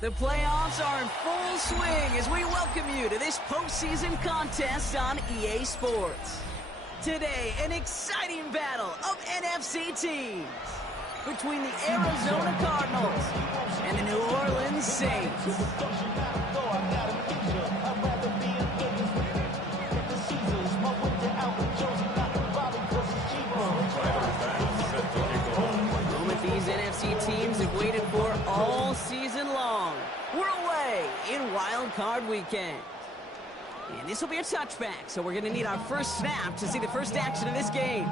The playoffs are in full swing as we welcome you to this postseason contest on EA Sports. Today, an exciting battle of NFC teams between the Arizona Cardinals and the New Orleans Saints. These NFC teams have waited for all season long. We're away in Wild Card Weekend. And this will be a touchback, so we're going to need our first snap to see the first action of this game.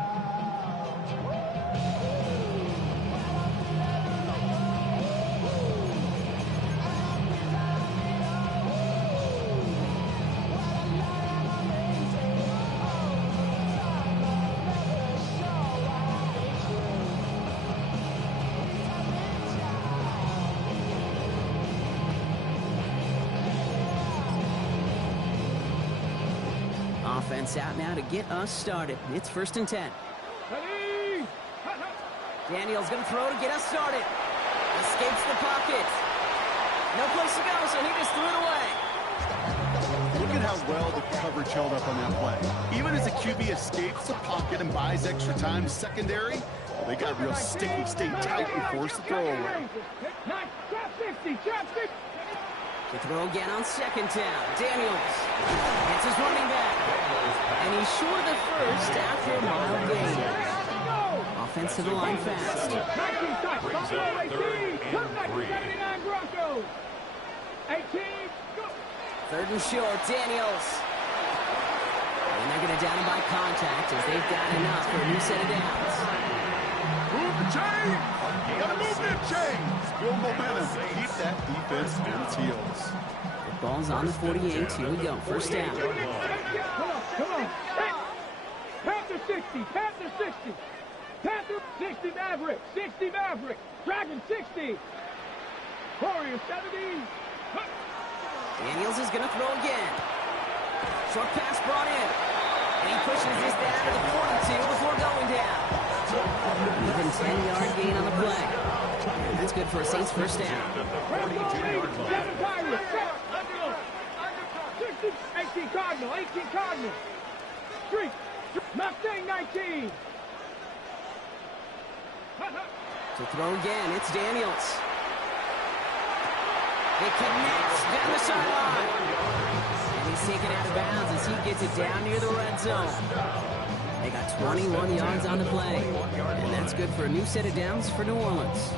Offense out now to get us started. It's 1st and 10. Daniel's going to throw to get us started. Escapes the pocket. No place to go, so he just threw it away. Look at how well the coverage held up on that play. Even as the QB escapes the pocket and buys extra time to secondary, they got real sticky, stay tight and force the throw away. To throw again on 2nd down. Daniels. It's his running back. And he's short of the first after a mile gain. Offense to the line fast. Third and short. Daniels. And they're going to down him by contact as they've got enough for a new set of downs. Move the chain! Gotta move that chain! Build momentum. Keep that defense on its heels. The ball's on the 48. Here we go. First down. Come on. Panther 60. Panther 60. Panther 60 Maverick. 60 Maverick. Dragon 60. Warrior 70. Daniels is going to throw again. Short pass brought in. And he pushes this down to the 42 before going down. Even 10-yard gain on the play. And that's good for a Saints first down. 18 Cardinal. 18 Cardinal. Street. Mustang 19. To throw again, it's Daniels. It connects down the sideline. And he's taken out of bounds as he gets it down near the red zone. They got 21 yards on the play. And that's good for a new set of downs for New Orleans.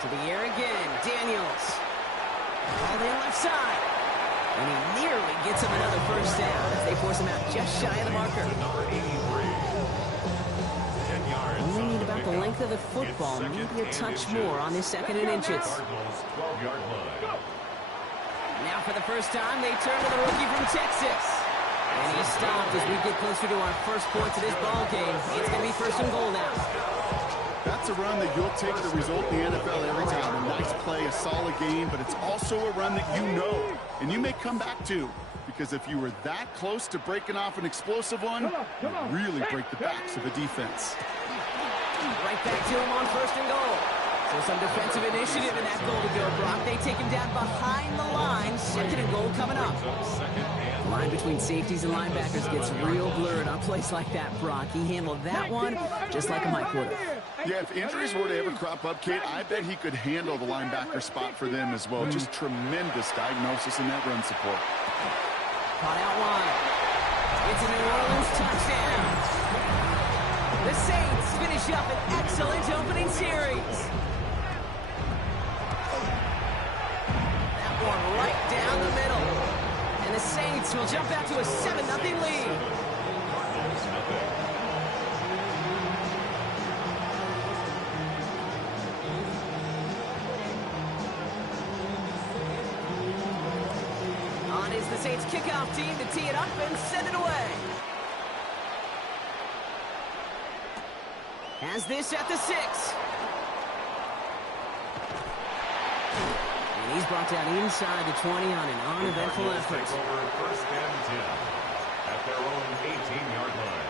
To the air again, Daniels. All in left side. And he nearly gets him another first down as they force him out just shy of the marker. Only need about the length of the football, maybe a touch more on this 2nd and inches. Now for the first time, they turn to the rookie from Texas. And he's stopped as we get closer to our first points of this ball game. It's going to be 1st and goal now. That's a run that you'll take the result in the NFL every time. A nice play, a solid game, but it's also a run that you know and you may come back to. Because if you were that close to breaking off an explosive one, you really break the backs of a defense. Right back to him on 1st and goal. So some defensive initiative in that goal to go, Brock. They take him down behind the line. 2nd and goal coming up. The line between safeties and linebackers gets real blurred on plays like that, Brock. He handled that one just like a Mike would have. Yeah, if injuries were to ever crop up, Kate, I bet he could handle the linebacker spot for them as well. Just tremendous diagnosis in that run support. Caught out wide. It's a New Orleans touchdown. The Saints finish up an excellent opening series. That one right down the middle. And the Saints will jump out to a 7-0 lead. On is the Saints kickoff team to tee it up and send it away. Has this at the 6. And he's brought down inside the 20 on an uneventful effort. Over 1st and 10 at their own 18-yard line.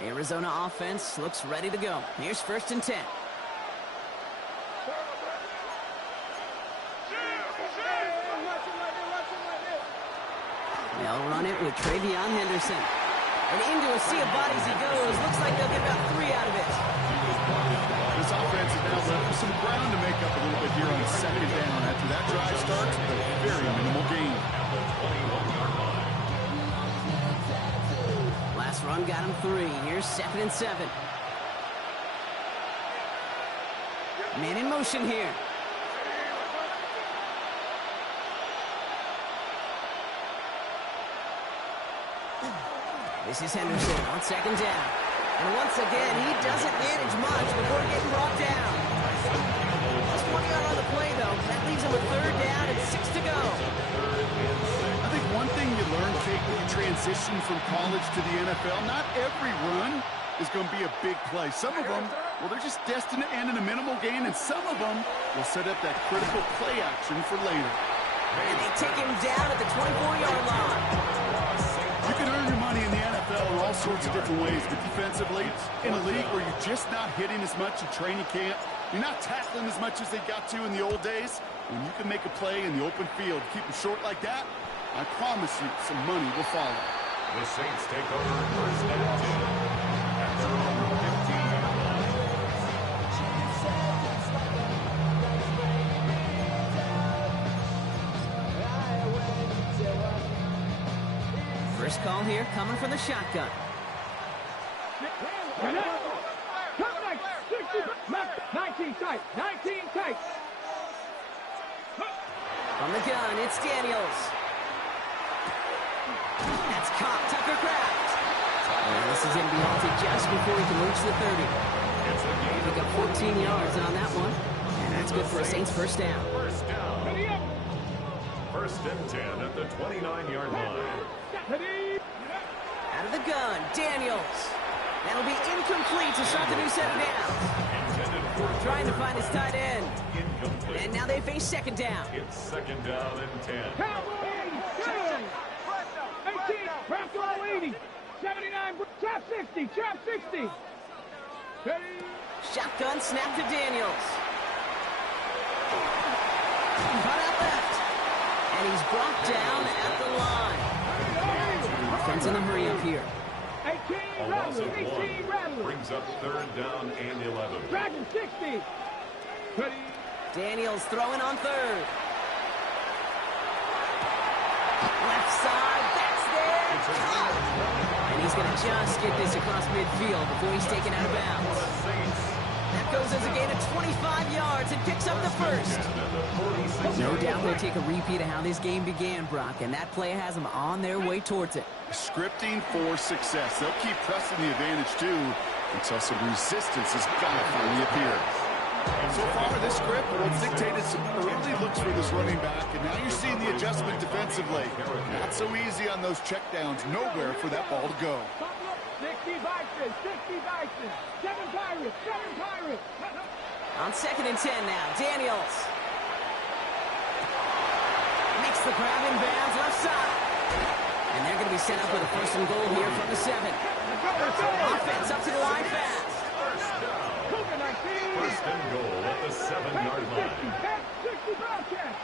Arizona offense looks ready to go. Here's 1st and 10. They'll run it with Travion Henderson. And into a sea of bodies he goes. Looks like they'll get about 3 out of it. This offense is now left some ground to make up a little bit here on 2nd down. After that drive starts with a very minimal gain. Last run got him 3. Here's 2nd and 7. Man in motion here. This is Henderson on 2nd down. And once again, he doesn't manage much before getting brought down. Just 1 yard on the play, though. That leaves him with 3rd down and 6 to go. I think one thing you learn, Kate, when you transition from college to the NFL, not every run is going to be a big play. Some of them, well, they're just destined to end in a minimal gain, and some of them will set up that critical play action for later. And they take him down at the 24-yard line. You can earn your money in the NFL in all sorts of different ways, but defensively, in a league where you're just not hitting as much in training camp, you're not tackling as much as they got to in the old days, when you can make a play in the open field, keep it short like that, I promise you some money will follow. The Saints take over 1st and 10 at their own 15-yard line. First call here coming from the shotgun. Come next, 60, 19 tight, 19 tight. From the gun, it's Daniels. That's caught, Tucker Kraft. And this is going to be halted just before he can reach the 30. Pick up 14 yards on that one. And that's good for a Saints 1st down. 1st down. 1st and 10 at the 29-yard line. Out of the gun, Daniels. That'll be incomplete to start the new set of downs. Trying to find his tight end. And now they face 2nd down. It's 2nd down and 10. 18, press all 80, 79, trap 60, trap 60. Shotgun snap to Daniels. Cut out left. And he's brought down at the line. Defense in the hurry up here. 18 Rattler, 18 Rattler. Brings up 3rd down and 11. Dragon 60. Daniels throwing on 3rd. Left side, that's there. And he's going to just get this across midfield before he's taken out of bounds. That goes as a gain of 25 yards and picks up the 1st. No doubt they'll take a repeat of how this game began, Brock, and that play has them on their way towards it. Scripting for success. They'll keep pressing the advantage, too, until some resistance has got to finally appear. So far, this script, well, it's dictated some early looks for this running back, and now you're seeing the adjustment defensively. Not so easy on those checkdowns. Nowhere for that ball to go. 60 Bison, 60 Bison, 7 Pirates, 7 Pirates. On 2nd and 10 now, Daniels. Makes the grab in bounds left side. And they're going to be set up with a 1st and goal here from the 7. Offense up to the line fast. 1st and goal at the 7-yard line. 60 Bobcats,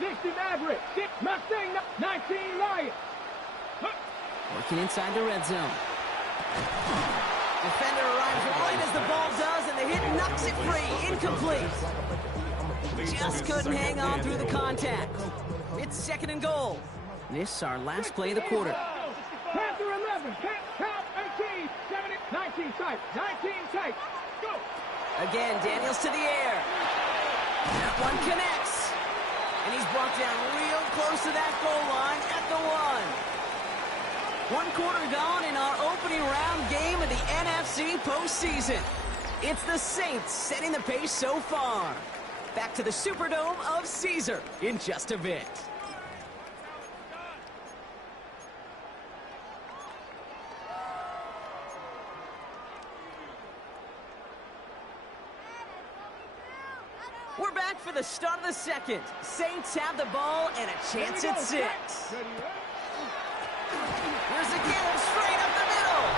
60 Maverick, 6 Mustang, 19 Lion. Working inside the red zone. Defender arrives right as the ball does, and the hit knocks it free. Incomplete. Just couldn't hang on through the contact. It's 2nd and goal. This is our last play of the quarter. Panther 11, count 18, 70, 19 tight, 19 tight. Go. Again, Daniels to the air. That one connects. And he's brought down real close to that goal line at the 1. 1 quarter gone in our opening round game of the NFC postseason. It's the Saints setting the pace so far. Back to the Superdome of Caesar in just a bit. We're back for the start of the 2nd. Saints have the ball and a chance at 6. Here's a give straight up the middle.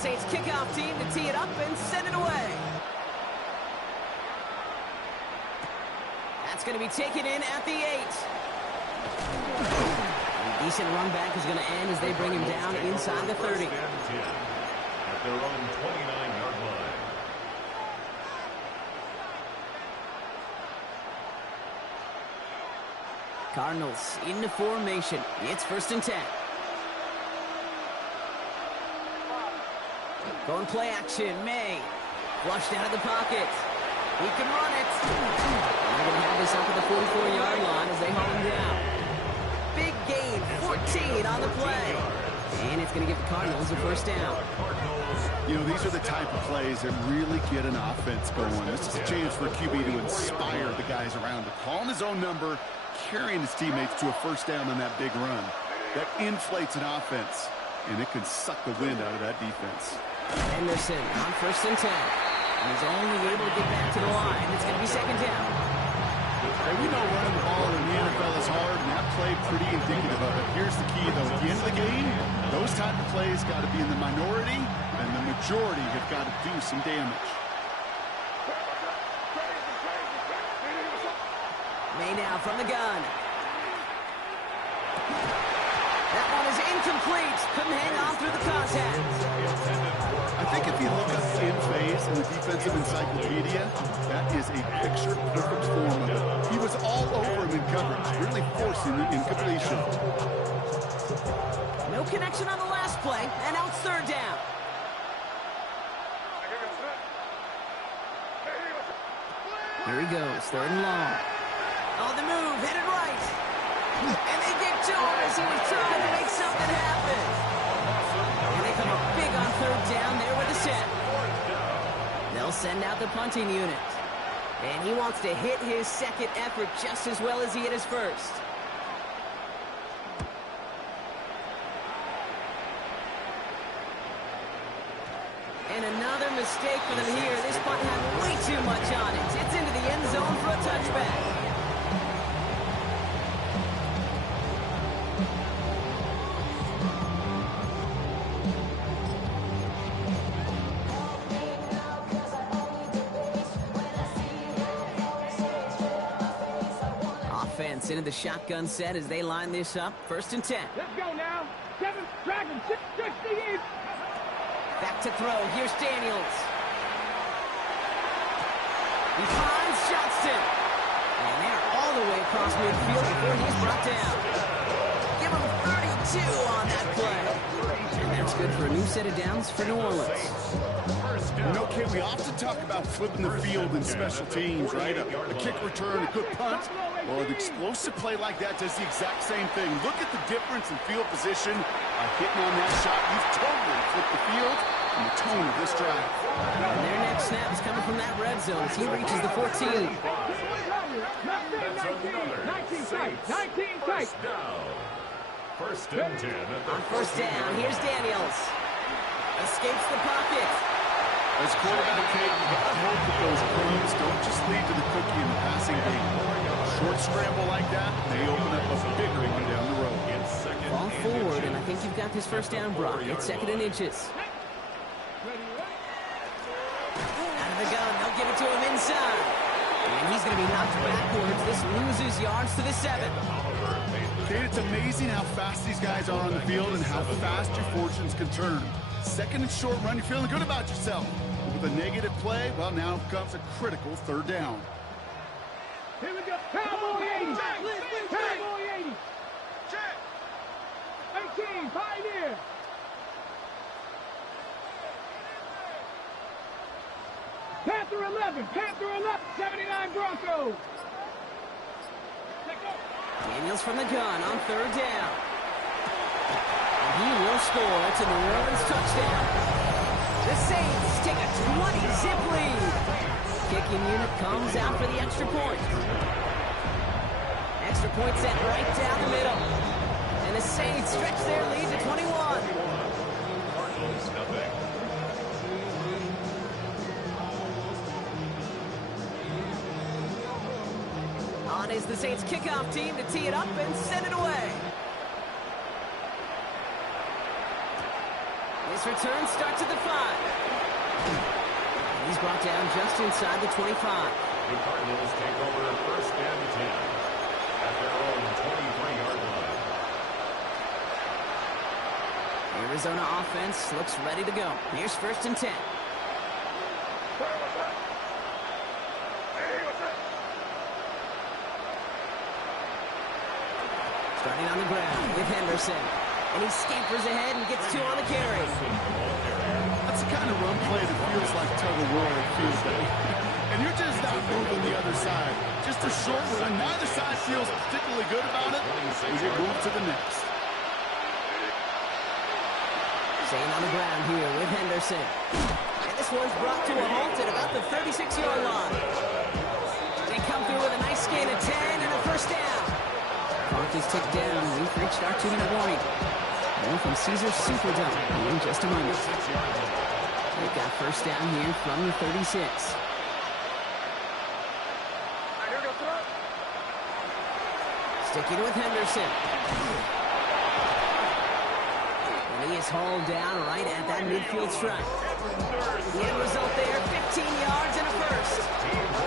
Saints kickoff team to tee it up and send it away. That's going to be taken in at the 8. A decent run back is going to end as they bring him down inside the 30. At their own 29-yard line. Cardinals into formation. It's 1st and 10. Going play action. May. Flushed out of the pocket. He can run it. They're going to have this up at the 44-yard line as they haul him down. Big gain, 14 on the play. And it's going to give the Cardinals a 1st down. You know, these are the type of plays that really get an offense going. This is a chance for a QB to inspire the guys around him. Calling his own number, carrying his teammates to a 1st down on that big run. That inflates an offense, and it can suck the wind out of that defense. Henderson on 1st and 10. He's only able to get back to the line. It's going to be 2nd down. Hey, we know running the ball in the NFL is hard, and that play pretty indicative of it. Here's the key, though. At the end of the game, those type of plays got to be in the minority, and the majority have got to do some damage. May now from the gun. That one is incomplete. Couldn't hang on through the contact. I think if you look up in phase in the defensive encyclopedia, that is a picture-perfect form of it. He was all over him in coverage, really forcing the incompletion. No connection on the last play, and now it's 3rd down. Here he goes, 3rd and long. On the move, headed right. And they get to him as he was trying to make something happen. And they come up big on 3rd down there with the set. They'll send out the punting unit. And he wants to hit his 2nd effort just as well as he hit his 1st. And another mistake for them here. This punt had way too much on it. It's into the end zone for a touchback. Offense into the shotgun set as they line this up. 1st and 10. Let's go now. 7, Dragon, 6, 68. Back to throw. Here's Daniels. He finds Johnston. And they're all the way across midfield before he's brought down. Give him 32 on that play. And that's good for a new set of downs for New Orleans. You know, Kate, we often talk about flipping the field in special teams, right? A kick return, a good punt. Well, an explosive play like that does the exact same thing. Look at the difference in field position. By hitting on that shot, you've totally flipped the field and the tone of this drive. And their next snap is coming from that red zone as he reaches the 14. 19 tight. 19 tight. 1st and 10. On 1st down, here's Daniels. Escapes the pocket. As quarterback, Kate, you got to hope that those crumbs don't just lead to the cookie in the passing game. Short scramble like that, they open up a bigger one down the road. Ball forward, and I think you've got this 1st down, Brock. It's 2nd and inches. Out of the gun, they'll give it to him inside. And he's going to be knocked backwards. This loses yards to the 7. Kate, it's amazing how fast these guys are on the field and how fast your fortunes can turn. 2nd and short run, you're feeling good about yourself. But with a negative play, well, now comes a critical 3rd down. Here we go. Cowboy 80. Cowboy 80. 18, Pioneer. Panther 11. Panther 11. 79 Broncos. Daniels from the gun on 3rd down. And he will score. It's a New Orleans touchdown. The Saints take a 20-zip lead. Kicking unit comes out for the extra point. Extra point set right down the middle. And the Saints stretch their lead to 21. Cardinals nothing. On is the Saints kickoff team to tee it up and send it away. This This return starts at the 5. He's brought down just inside the 25. The Cardinals take over first and 10 at their own 23-yard line. Arizona offense looks ready to go. Here's first and 10. Starting on the ground with Henderson. And he scampers ahead and gets 2 on the carry. That's the kind of run play that feels like tug-of-war at field day. And you're just not moving the other side. Just a short run. Neither side feels particularly good about it. We get moved to the next. Staying on the ground here with Henderson. And this one's brought to a halt at about the 36-yard line. They come through with a nice gain of 10 and a first down. Clock is ticked down. We've reached our 2-minute warning. More from Caesars Superdome in just a moment. They've got first down here from the 36. Sticking with Henderson. And he is hauled down right at that midfield stripe. The end result there, 15 yards and a first.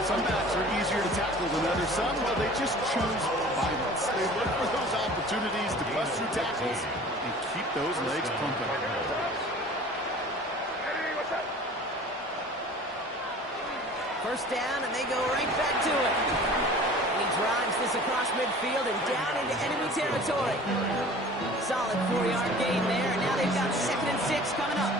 Some backs are easier to tackle than others. Some, well, they just choose violence. They look for those opportunities to bust through tackles and keep those legs pumping. First down, and they go right back to it. And he drives this across midfield and down into enemy territory. Solid 4-yard gain there, and now they've got 2nd and 6 coming up.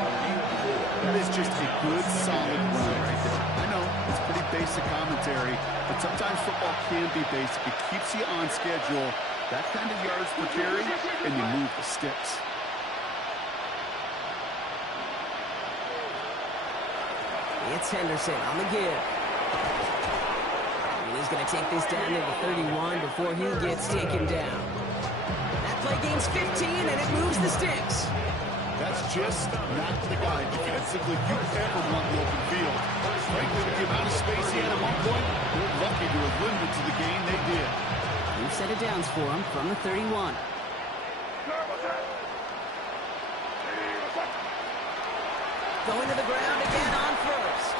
That is just a good, solid run right there. I know, it's pretty basic commentary, but sometimes football can be basic. It keeps you on schedule, that kind of yards per carry, and you move the sticks. It's Henderson on the give. And he's going to take this down to the 31 before he gets taken down. That play gains 15, and it moves the sticks. That's just not the guy defensively you ever want in the open field. Frankly, with the amount of space he had at one point, they're lucky to have limited to the gain they did. New set of downs for him from the 31. Going to the ground again on first.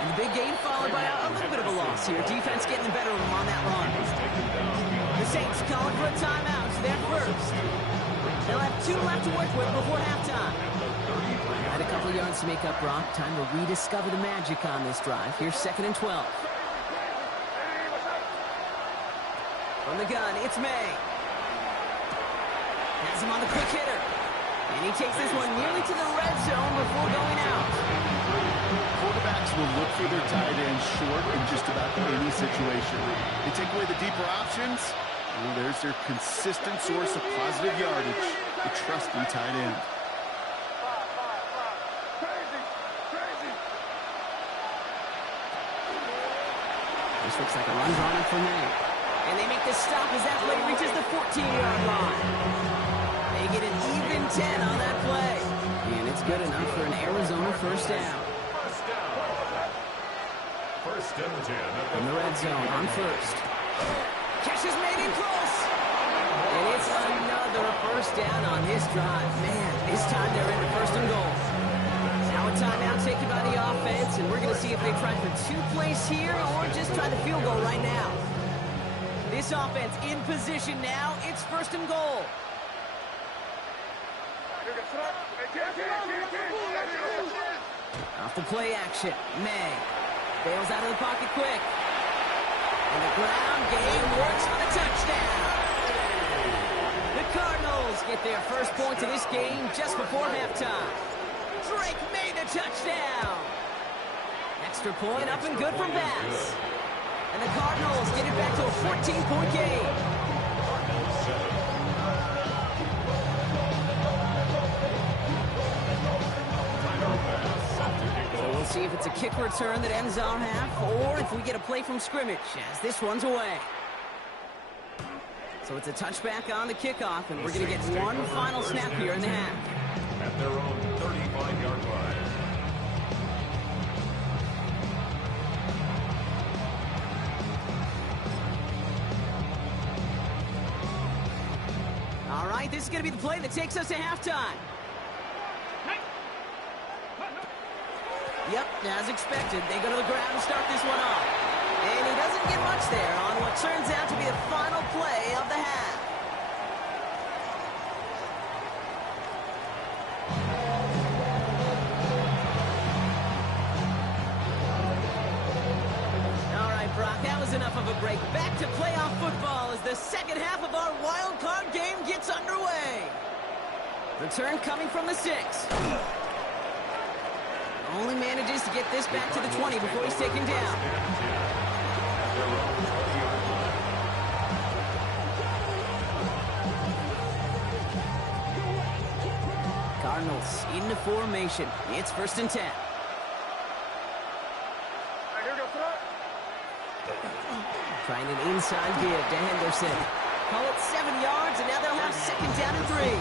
And the big gain followed by a little bit of a loss here. Defense getting the better of them on that run. The Saints calling for a timeout. They're first. They'll have 2 left to work with before halftime. Had a couple of yards to make up, Brock. Time to rediscover the magic on this drive. Here's 2nd and 12. From the gun, it's May. Has him on the quick hitter. And he takes this one nearly to the red zone before going out. Quarterbacks will look for their tight end short in just about any situation. They take away the deeper options. Well, there's their consistent source of positive yardage, the trusty tight end. This looks like a run drawn up for May. And they make the stop as that play reaches the 14-yard line. They get an even 10 on that play. And it's good enough for an Arizona first down. First and 10. In the red zone on first. Catch is made in close. And it's another first down on this drive. Man, this time they're in first and goal. Now a timeout taken by the offense, and we're going to see if they try for 2 plays here or just try the field goal right now. This offense in position now. It's first and goal. Off the play action, May bails out of the pocket quick. And the ground game works for the touchdown. The Cardinals get their first points of this game just before halftime. Drake made the touchdown. Extra point up and good from Bass. And the Cardinals get it back to a 14-point game. So we'll see if it's a kick return that ends our half, or if we get a play from scrimmage, as this one's away. So it's a touchback on the kickoff, and we're going to get one final snap here in the half. At their own 35-yard line. All right, this is going to be the play that takes us to halftime. Yep, as expected, they go to the ground and start this one off. And he doesn't get much there on what turns out to be the final play of the half. All right, Brock, that was enough of a break. Back to playoff football as the second half of our wild card game gets underway. Return coming from the 6. Only manages to get this back to the 20 before he's taken down. Cardinals into formation. It's 1st and 10. Trying an inside give to Henderson. Call it 7 yards, and now they'll have 2nd down and 3.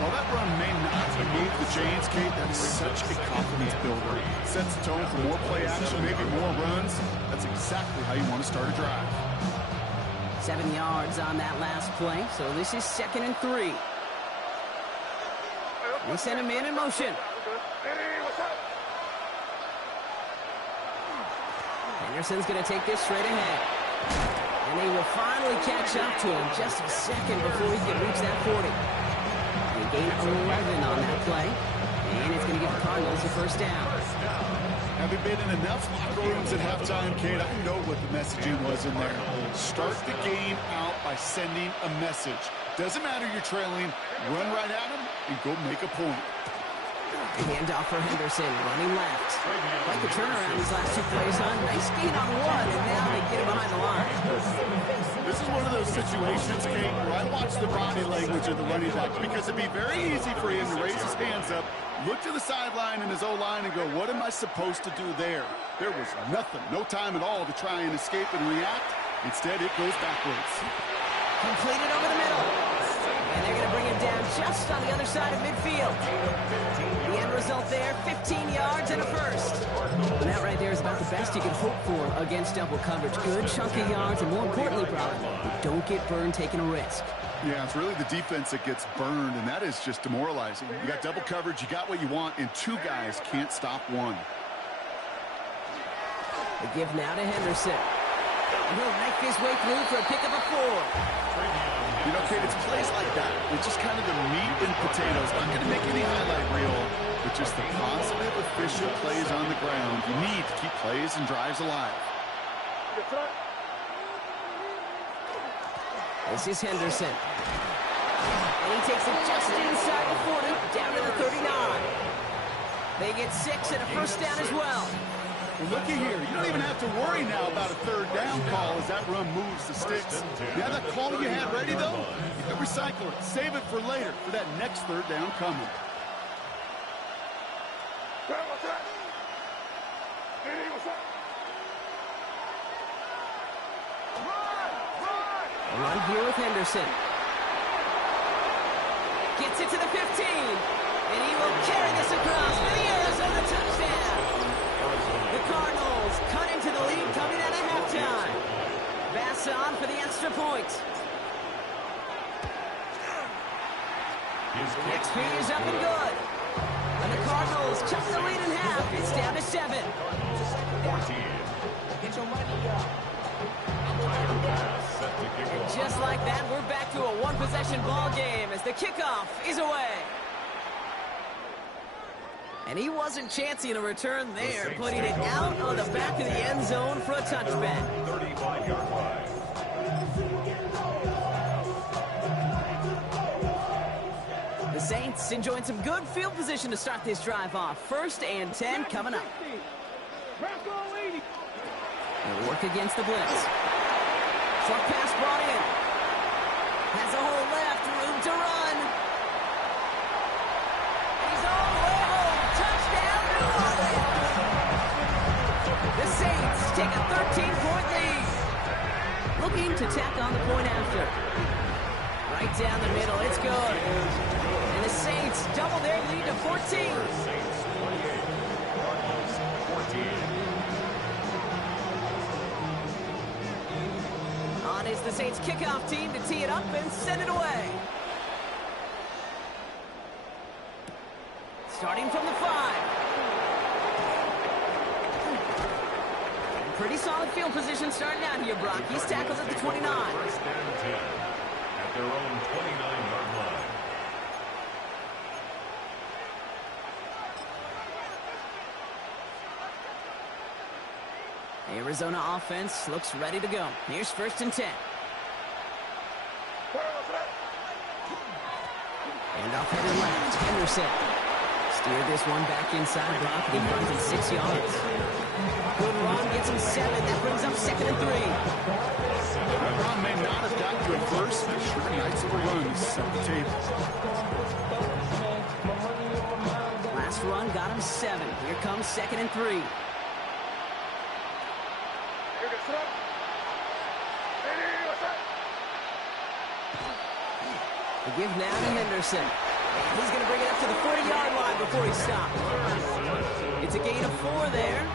Well, that run may not move the chains, Kate. That is such a confidence builder. Sets the tone for more play action, maybe more runs. That's exactly how you want to start a drive. 7 yards on that last play, so this is 2nd and 3. They send him in motion. Henderson's going to take this straight ahead. And they will finally catch up to him just a second before he can reach that 40. They gain 11 on that play. And it's going to give the Cardinals a 1st down. Having been in enough locker rooms at halftime, Kate, I know what the messaging was in there. Start the game out by sending a message. Doesn't matter you're trailing, run right at him and go make a point. Handoff for Henderson, running left. Quite the turnaround these last 2 plays, huh? Nice gain on 1, and now they get him behind the line. This is one of those situations, Kate, where I watch the body language of the running back because it'd be very easy for him to raise his hands up, look to the sideline in his O-line and go, what am I supposed to do there? There was nothing, no time at all to try and escape and react. Instead, it goes backwards. Completed over the middle. And they're going to bring him down just on the other side of midfield. The end result there, 15 yards and a 1st. And that right there is about the best you can hope for against double coverage. Good chunky yards, and more importantly, Brock, don't get burned taking a risk. Yeah, it's really the defense that gets burned, and that is just demoralizing. You got double coverage, you got what you want, and 2 guys can't stop 1. The give now to Henderson. And he'll make his way through for a pickup of 4. You know, Kate, it's plays like that. It's just kind of the meat and potatoes. Not going to make any highlight reel, but just the positive, efficient plays on the ground. You need to keep plays and drives alive. This is Henderson. And he takes it just inside the 40, down to the 39. They get 6 and a 1st down as well. Well, looky here. You don't even have to worry now about a 3rd down call as that run moves the sticks. You have that call you had ready, though? You can recycle it. Save it for later for that next 3rd down coming. Run here with Henderson. Gets it to the 15. And he will carry this across for the Arizona touchdown. The Cardinals cut into the lead coming out of halftime. Bass on for the extra point. XP is up and good. And the Cardinals cut the lead in half. It's down to 7. And just like that, we're back to a one-possession ball game as the kickoff is away. And he wasn't chancing a return there, putting it out on the back of the end zone for a touchback. 35-yard line. The Saints enjoying some good field position to start this drive off. 1st and 10 coming up. They'll work against the blitz. Short pass brought in. Has a hole left, room to run. He's all the way home. Touchdown, New Orleans. The Saints take a 13-point lead. Looking to tack on the point after. Right down the middle, it's good. And the Saints double their lead to 14. Saints 28, Cardinals 14. On is the Saints kickoff team to tee it up and send it away. Starting from the 5. Pretty solid field position starting out here, Brock. He's tackled at the 29. First and 10 at their own 29-yard line. Arizona offense looks ready to go. Here's first and 10. And off headed left, Henderson. Steered this one back inside, Brock. He runs in 6 yards. Good run, gets him 7. That brings up second and 3. That run may not have gotten to it first, but sure nice little run to set the table. Last run got him 7. Here comes second and 3. The give now to Henderson. He's going to bring it up to the 40-yard line before he stops. It's a gain of 4 there.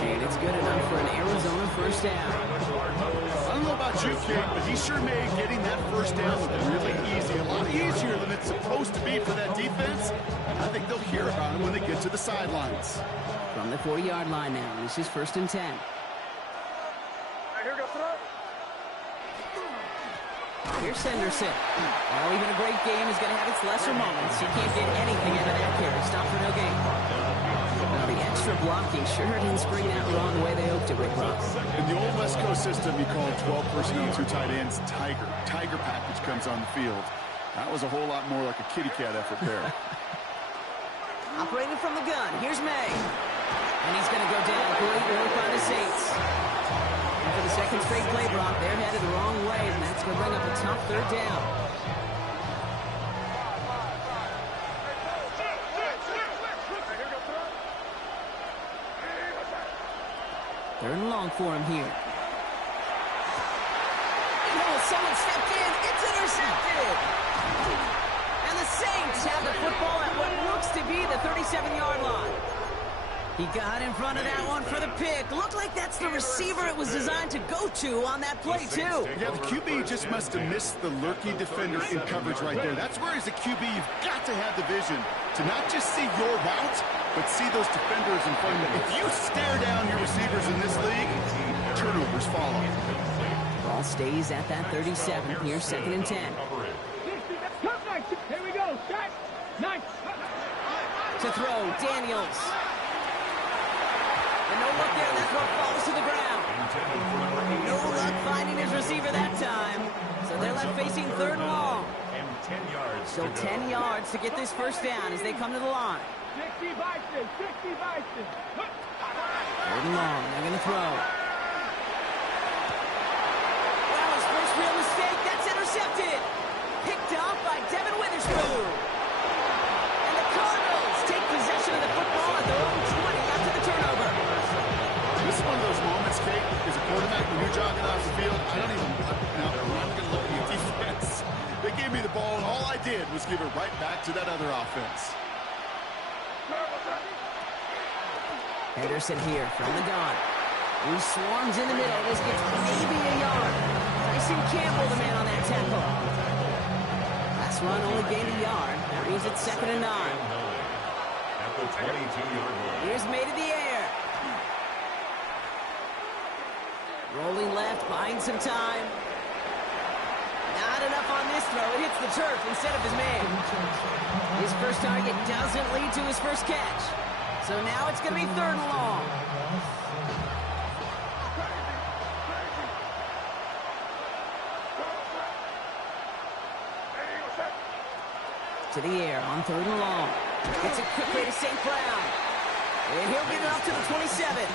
And it's good enough for an Arizona first down. I don't know about you, Kate, but he sure made getting that first down look really easy. A lot easier than it's supposed to be for that defense. I think they'll hear about him when they get to the sidelines. From the 40-yard line now, this is first and 10. Here's Henderson. Well, even a great game is going to have its lesser moments. You can't get anything out of that carry. Stop for no gain. Now, the extra blocking sure didn't spring that run the way they hoped it would, Brock. In the old West Coast system, you call 12 personnel, 2 tight ends, Tiger. Tiger package comes on the field. That was a whole lot more like a kitty cat effort there. Operating from the gun, here's May. And he's going to go down. Great work by the Saints. And for the second straight play, Brock, they're headed the wrong way, and that's going to bring up a tough third down. Third and long for him here. Oh, someone stepped in. It's intercepted. And the Saints have the football at what looks to be the 37-yard line. He got in front of that one for the pick. Looked like that's the receiver it was designed to go to on that play, too. Yeah, the QB just must have missed the lurky defender in coverage right there. That's where, as a QB, you've got to have the vision to not just see your route, but see those defenders in front of you. If you stare down your receivers in this league, turnovers follow. Ball stays at that 37. Here's second and 10. Here we go. Shot. Nice. To throw, Daniels. And no look there, that throw falls to the ground. No luck finding his receiver that time. So they're left facing third and long. So 10 yards to get this first down as they come to the line. 60 Bison. 60 Bison. Third and long, they're going to throw. Well, his first real mistake, that's intercepted. Picked off by Devin Witherspoon. And the Cardinals take possession of the football at their own 20 after the turnover. This is one of those moments, Kate, as a quarterback, when you're jogging off the field, I'm not going to look at defense. They gave me the ball, and all I did was give it right back to that other offense. Henderson here from the gun. He swarms in the middle. This gets maybe a yard. Tyson Campbell, the man on that tackle. Last run only gained a yard. That means it's second and 9. At the 22-yard line. Here's May to the air. Rolling left, buying some time. Not enough on this throw. It hits the turf instead of his man. His first target doesn't lead to his first catch. So now it's going to be third and long. To the air on third and long. Gets it quickly to St. Brown. And he'll get it off to the 27.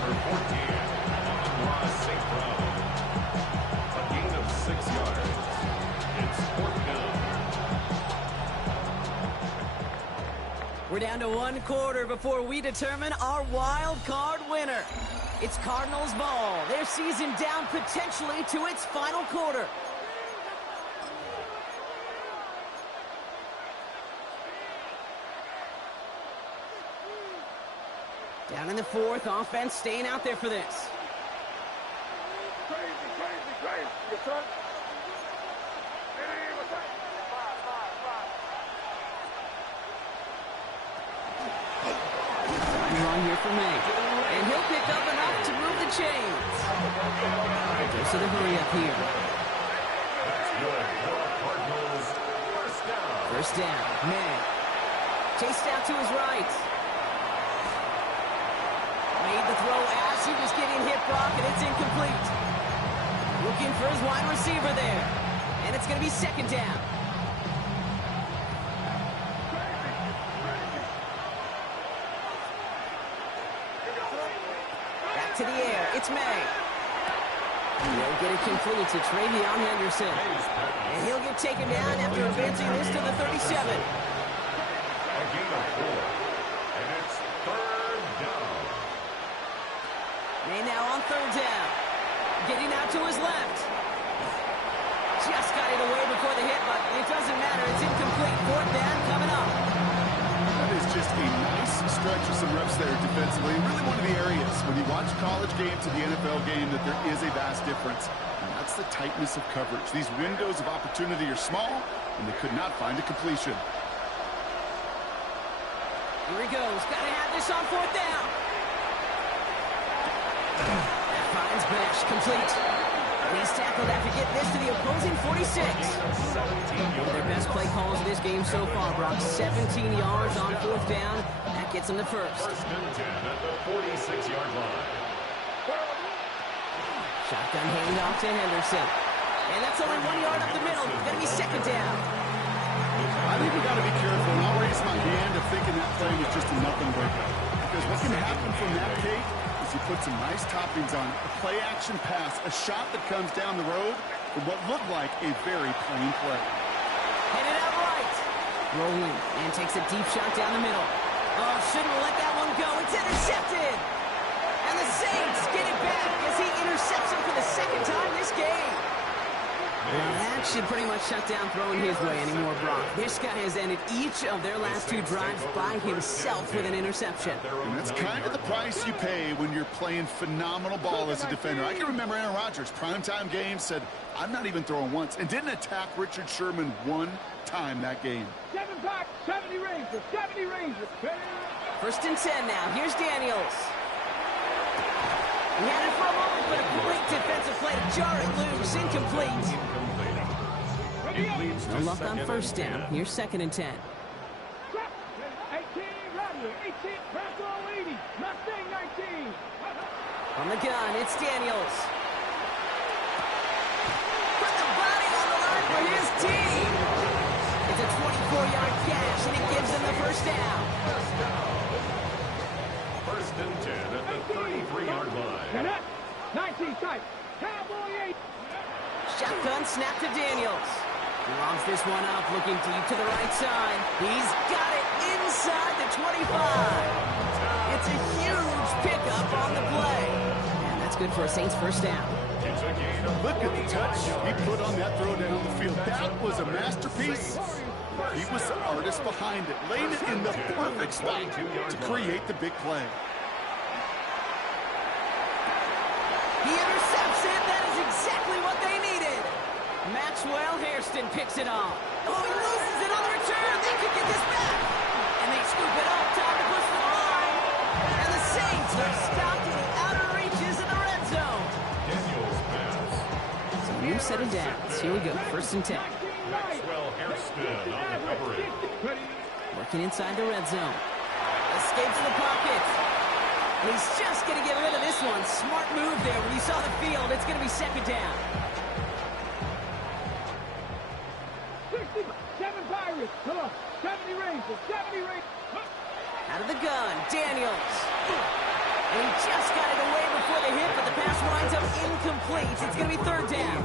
Number 14, Ross St. Brown. A gain of 6 yards. It's fourth down. We're down to 1 quarter before we determine our wild card winner. It's Cardinals ball. Their season down potentially to its final quarter. Down in the fourth, offense staying out there for this. Crazy. Yes, sir. Run here for May. And he'll pick up enough to move the chains. Goes to the hurry up here. That's good for the Cardinals. First down. First down. May. Chased out to his right. Made the throw as he was getting hit, Brock, and it's incomplete. Looking for his wide receiver there. And it's going to be second down. Back to the air. It's May. He'll get it complete to Travion Henderson. And he'll get taken down after advancing this to the 37. A gain of 4. And it's third down. May now on third down. Getting out to his left. Just got it away before the hit, but it doesn't matter. It's incomplete. Fourth down coming up. That is just a nice stretch of some reps there defensively. Really one of the areas when you watch college game to the NFL game that there is a vast difference. And that's the tightness of coverage. These windows of opportunity are small, and they could not find a completion. Here he goes. Got to have this on fourth down. That finds Bash complete. And he's tackled after getting this to the opposing 46. One of their best play calls of this game so far, Brock. 17 yards on fourth down. That gets him the first. First and 10 at the 46-yard line. Shotgun handoff to Henderson. And that's only 1 yard up the middle. Going to be second down. I think we got to be careful, and I'll raise my hand of thinking that play was just a nothing burger. Because what can happen from that, Kate, is you put some nice toppings on it. A play-action pass, a shot that comes down the road for what looked like a very plain play. Headed out right. Rolling and takes a deep shot down the middle. Oh, shouldn't have let that one go. It's intercepted. And the Saints get it back as he intercepts him for the second time this game. Well, that should pretty much shut down throwing his way anymore, Brock. This guy has ended each of their last two drives by himself with an interception. And that's kind of the price you pay when you're playing phenomenal ball as a defender. I can remember Aaron Rodgers, primetime game, said, I'm not even throwing once, and didn't attack Richard Sherman one time that game. 70 Rangers, 70 Rangers. First and 10 now. Here's Daniels. He had it for a moment, but a great defensive play to jar it loose. Incomplete. No luck on first down. Here's second and 10. 18, Rodney, 18, Brazil leading, Mustang 19. On the gun, it's Daniels. Put the body on the line for his team. It's a 24-yard catch, and it gives them the first down. First and 10 at the 33-yard line. 19 tight, Cowboy 8. Shotgun snap to Daniels. He lobs this one up, looking deep to the right side. He's got it inside the 25. It's a huge pickup on the play. And that's good for a Saints first down. Look at the touch he put on that throw down the field. That was a masterpiece. He was the artist behind it, laying it in the perfect spot to create the big play. He intercepts it. That is exactly what they needed. Maxwell Hairston picks it off. Oh, he loses it on the return. They could get this back. And they scoop it up. Time to push the line. And the Saints are stopped in the outer reaches of the red zone. Daniels pass. It's a new set of downs. Here we go. First and 10. Maxwell Hairston on the coverage. Working inside the red zone. Escapes the pocket. And he's just going to get rid of this one. Smart move there. When you saw the field, it's going to be second down. 67 Pirates, come on, 70 Rangers, 70 Rangers. Out of the gun, Daniels. And he just got it away before the hit, but the pass winds up incomplete. It's going to be third down.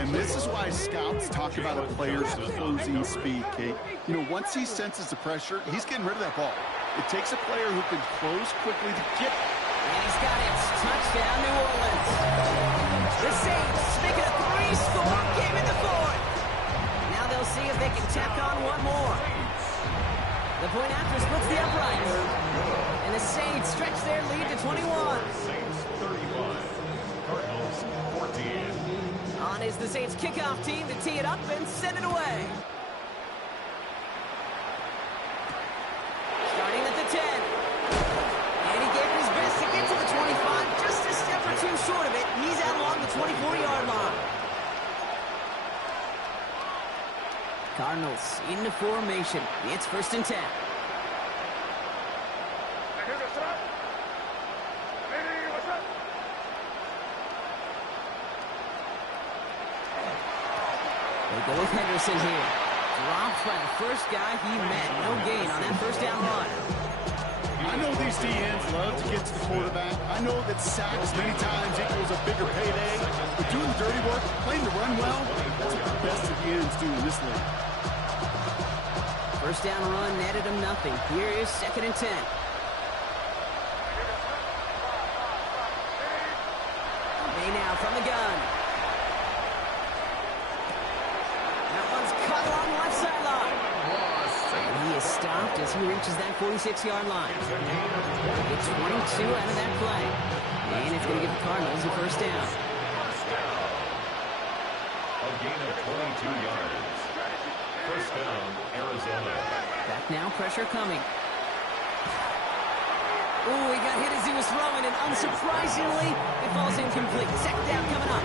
And this is why scouts talk about a player's closing speed, Kate. You know, once he senses the pressure, he's getting rid of that ball. It takes a player who can close quickly to get it. And he's got it. Touchdown, New Orleans. The Saints make it a 3-score game in the fourth. Now they'll see if they can tack on one more. The point after splits the uprights. And the Saints stretch their lead to 21. Saints 35. Cardinals 14. On is the Saints kickoff team to tee it up and send it away. Starting at the 10. And he gave it his best Cardinals into formation. It's 1st and 10. They go with Henderson here. Dropped by the first guy he met. No gain on that 1st down run. I know these DNs love to get to the quarterback. I know that sacks many times equals a bigger payday. But doing the dirty work, playing the run well, that's what the best of the ends do in this league. 1st down run netted him nothing. Here is 2nd and 10. May now from the gun. That one's cut along the left sideline. And he is stopped as he reaches that 46-yard line. It's 22 out of that play. And it's going to give the Cardinals a 1st down. A gain of 22 yards. 1st down, Arizona. Back now, pressure coming. Ooh, he got hit as he was throwing, and unsurprisingly, it falls incomplete. 2nd down coming up.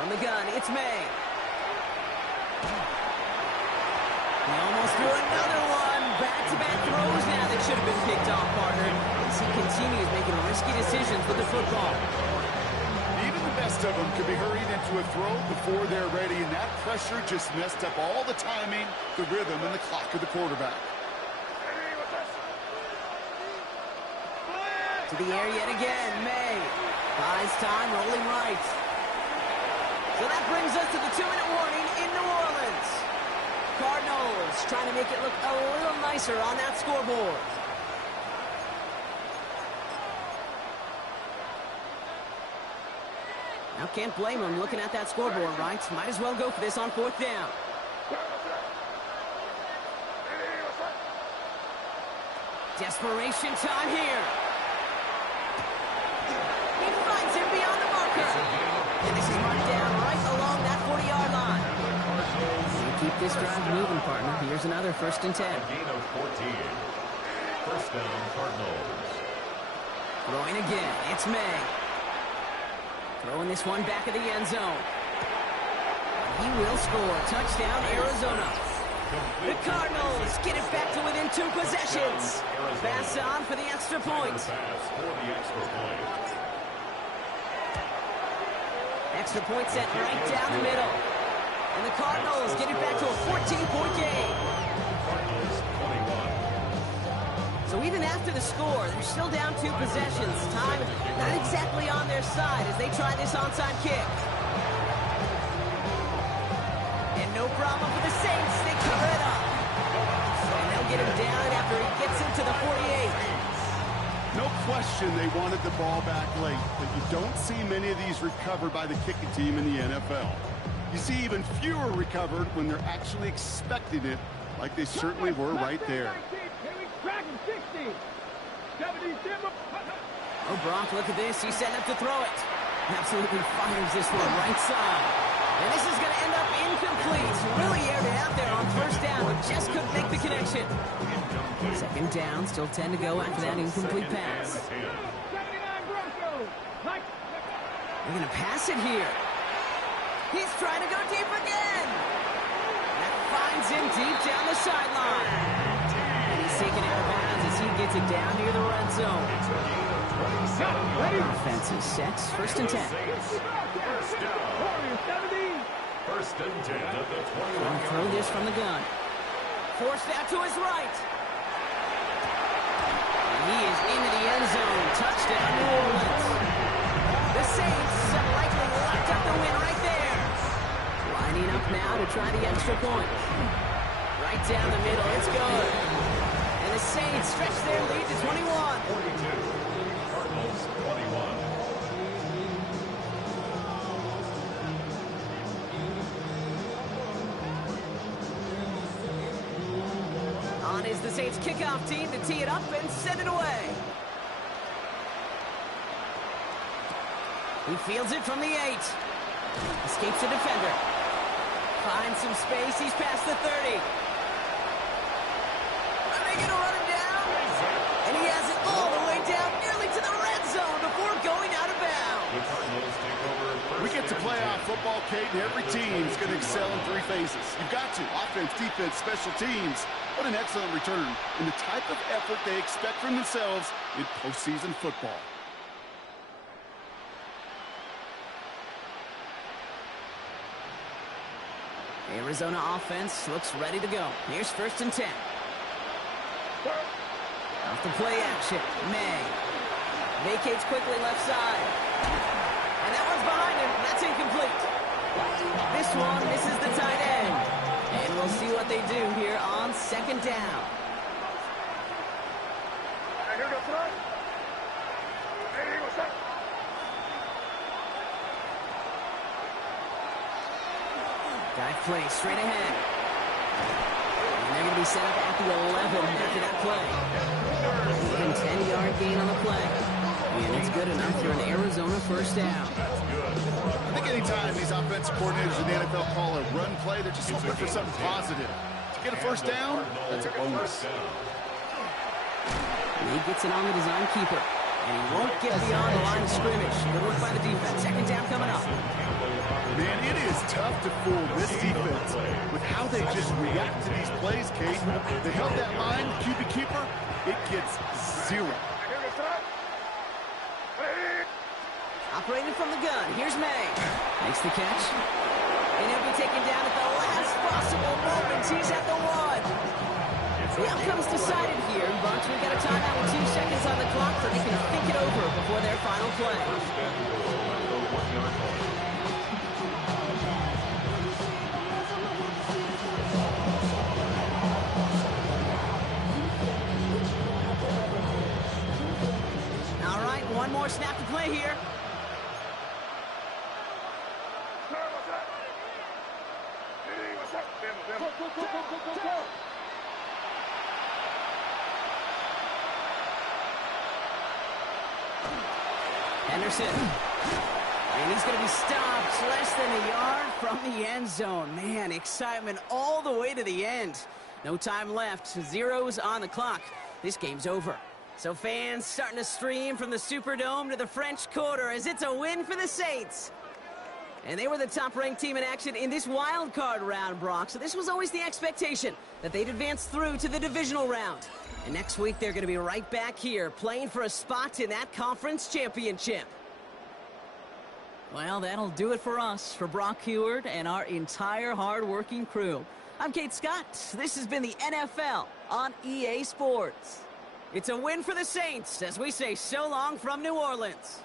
From the gun, it's May. He almost threw another one. Back-to-back throws now that should have been picked off, partner. As he continues making risky decisions with the football. Even the best of them could be hurried into a throw before they're ready, and that pressure just messed up all the timing, the rhythm, and the clock of the quarterback. To the air yet again, May. Buys time, rolling right. So that brings us to the 2-minute warning in New Orleans. Cardinals trying to make it look a little nicer on that scoreboard. Now can't blame him looking at that scoreboard, right? Might as well go for this on 4th down. Desperation time here. He finds him beyond the marker. And this is marked down right along that 40-yard line. You keep this drive moving, partner. Here's another 1st and 10. Gain of 14. 1st down, Cardinals. Throwing again. It's May. Throwing this one back of the end zone. He will score. Touchdown, Arizona. The Cardinals get it back to within 2 possessions. Pass on for the extra point. Extra point set right down the middle. And the Cardinals get it back to a 14-point game. So even after the score, they're still down 2 possessions. Time not exactly on their side as they try this onside kick. And no problem for the Saints. They cover it up. And they'll get him down after he gets into the 48. No question they wanted the ball back late, but you don't see many of these recovered by the kicking team in the NFL. You see even fewer recovered when they're actually expecting it, like they certainly were right there. Oh, Brock, look at this. He's setting up to throw it. Absolutely fires this one right side. And this is going to end up incomplete. Really aired it out there on 1st down, but just couldn't make the connection. 2nd down, still 10 to go after that incomplete pass. They're going to pass it here. He's trying to go deep again. That finds him deep down the sideline. And he's taken out of bounds as he gets it down near the red zone. Offense is set. 1st and 10. 1st and 10 at the 21. He'll throw this from the gun. Forced out to his right. And he is into the end zone. Touchdown, New Orleans. The Saints have likely locked up the win right there. Lining up now to try the extra point. Right down the middle. It's good. And the Saints stretch their lead to 21. 42. Cardinals 21. On is the Saints kickoff team to tee it up and send it away. He fields it from the 8. Escapes the defender. Finds some space. He's past the 30. Are they going to run him down? And he has it all the way down nearly to the red zone before going out of bounds. We get to playoff football, Kate, and every team is going to excel in three phases. You've got to. Offense, defense, special teams. What an excellent return and the type of effort they expect from themselves in postseason football. Arizona offense looks ready to go. Here's 1st and 10. Off the play action. May vacates quickly left side. And that one's behind him. That's incomplete. This one misses the tight end. And we'll see what they do here on 2nd down. Guy plays straight ahead. And they're going to be set up at the 11 after that play. Even 10-yard gain on the play. And it's good enough for an Arizona 1st down. I think anytime these offensive coordinators in the NFL call a run play, they're just looking for something positive. To get a 1st down, that's a bonus. He gets it on the design keeper. And he won't get beyond the line of scrimmage. Good work by the defense. 2nd down coming up. Man, it is tough to fool this defense with how they just react to these plays, Kate. They held that line, QB keeper, it gets 0. Operating from the gun. Here's May. Makes the catch. And he'll be taken down at the last possible moment. He's at the 1. The outcome's decided here, but we got a timeout with 2 seconds on the clock so they can think it over before their final play. All right, one more snap to play here. Henderson. And he's going to be stopped less than a yard from the end zone. Man, excitement all the way to the end. No time left. 0's on the clock. This game's over. So fans starting to stream from the Superdome to the French Quarter as it's a win for the Saints. And they were the top-ranked team in action in this wild card round, Brock. So this was always the expectation that they'd advance through to the divisional round. And next week, they're going to be right back here playing for a spot in that conference championship. Well, that'll do it for us, for Brock Heward and our entire hard-working crew. I'm Kate Scott. This has been the NFL on EA Sports. It's a win for the Saints as we say so long from New Orleans.